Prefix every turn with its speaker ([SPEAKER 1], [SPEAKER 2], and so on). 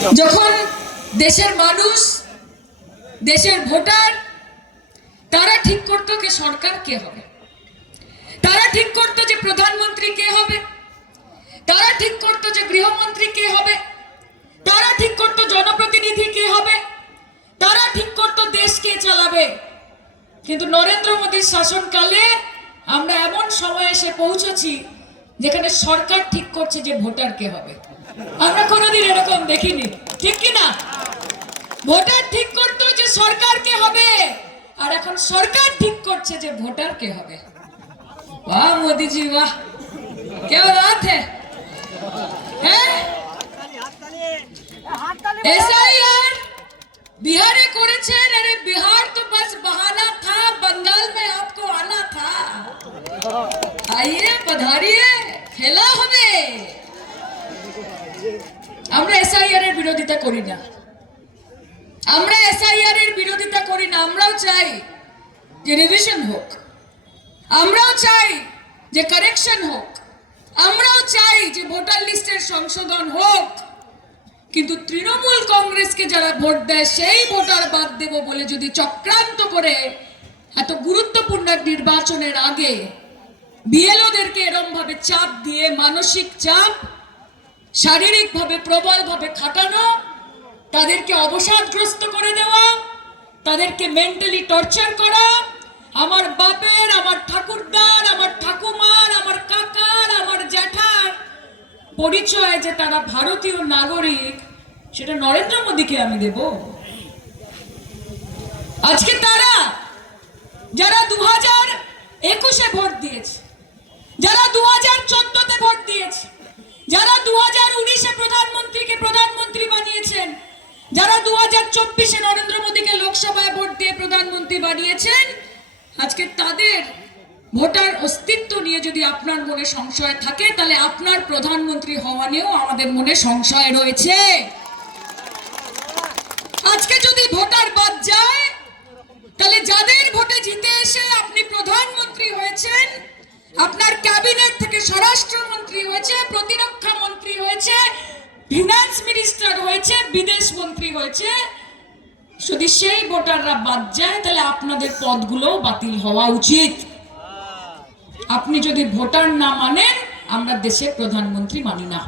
[SPEAKER 1] যখন দেশের মানুষ, দেশের ভোটার, তারা ঠিক করতো যে সরকার কে হবে। তারা ঠিক করতো যে প্রধানমন্ত্রী কে হবে। তারা ঠিক করতো যে গৃহমন্ত্রী কে হবে। তারা ঠিক করতো জনপ্রতিনিধি কে হবে। তারা ঠিক করতো দেশ কে চালাবে। কিন্তু নরেন্দ্র মোদীর শাসনকালে আমরা এমন সময় এসে পৌঁছেছি যেখানে সরকার ঠিক করছে যে ভোটার কে হবে আমরা কোনোদিন এরকম দেখিনি ঠিক কি না ভোটার ঠিক করতো যে সরকার কে হবে আর এখন সরকার ঠিক করছে যে ভোটার কে হবে বাহ মোদিজি বাহ কে বাত হ্যাঁ হ্যাঁ এসআইআর बिहारे করেছেন अरे बिहार तो बस बहाना था बंगाल में आपको आना था आइए पधारिए খেলা হবে। আমরা এসআইআর এর বিরোধিতা করি না। আমরা এসআইআর এর বিরোধিতা করি না, আমরাও চাই যে রিভিশন হোক। আমরাও চাই যে কারেকশন হোক। আমরাও চাই যে ভোটার লিস্টের সংশোধন হোক। কিন্তু তৃণমূল কংগ্রেসকে যারা ভোট দেয়, সেই ভোটার বাদ দেব বলে যদি চক্রান্ত করে এত গুরুত্বপূর্ণ নির্বাচনের আগে বিএলওদেরকে এরম ভাবে চাপ দিয়ে মানসিক চাপ, শারীরিকভাবে প্রবলভাবে খাটানো, তাদেরকে অবসাদগ্রস্ত করে দেওয়া, তাদেরকে মেন্টালি টর্চার করা, আমার বাপের, আমার ঠাকুরদার, আমার ঠাকুমার, আমার কাকার, আমার জ্যাঠার পরিচয় যে তারা ভারতীয় নাগরিক, সেটা নরেন্দ্র মোদীকে আমি দেব। আজকে তারা, যারা দু হাজার একুশে ভোট দিয়েছে যারা দু হাজার চোদ্দতে ভোট দিয়েছে, যারা দু হাজার উনিশে প্রধানমন্ত্রীকে প্রধানমন্ত্রী বানিয়েছেন, যারা দু হাজার চব্বিশে নরেন্দ্র মোদীকে লোকসভায় ভোট দিয়ে প্রধানমন্ত্রী বানিয়েছেন, আজকে তাদের ভোটার অস্তিত্ব নিয়ে যদি আপনার মনে সংশয় থাকে, তাহলে আপনার প্রধানমন্ত্রী হওয়া নিয়েও আমাদের মনে সংশয় রয়েছে। আজকে যদি ভোটার বাদ যায়, তাহলে যাদের ভোটে জিতে এসে আপনি প্রধানমন্ত্রী হয়েছেন, আপনার স্বরাষ্ট্রমন্ত্রী হয়েছে, প্রতিরক্ষা মন্ত্রী হয়েছে ফিনান্স মিনিস্টার হয়েছে, বিদেশ মন্ত্রী হয়েছে। যদি সেই ভোটাররা বাদ যায়, তাহলে আপনাদের পদগুলো বাতিল হওয়া উচিত। আপনি যদি ভোটার না মানেন, আমরা দেশের প্রধানমন্ত্রী মানি না।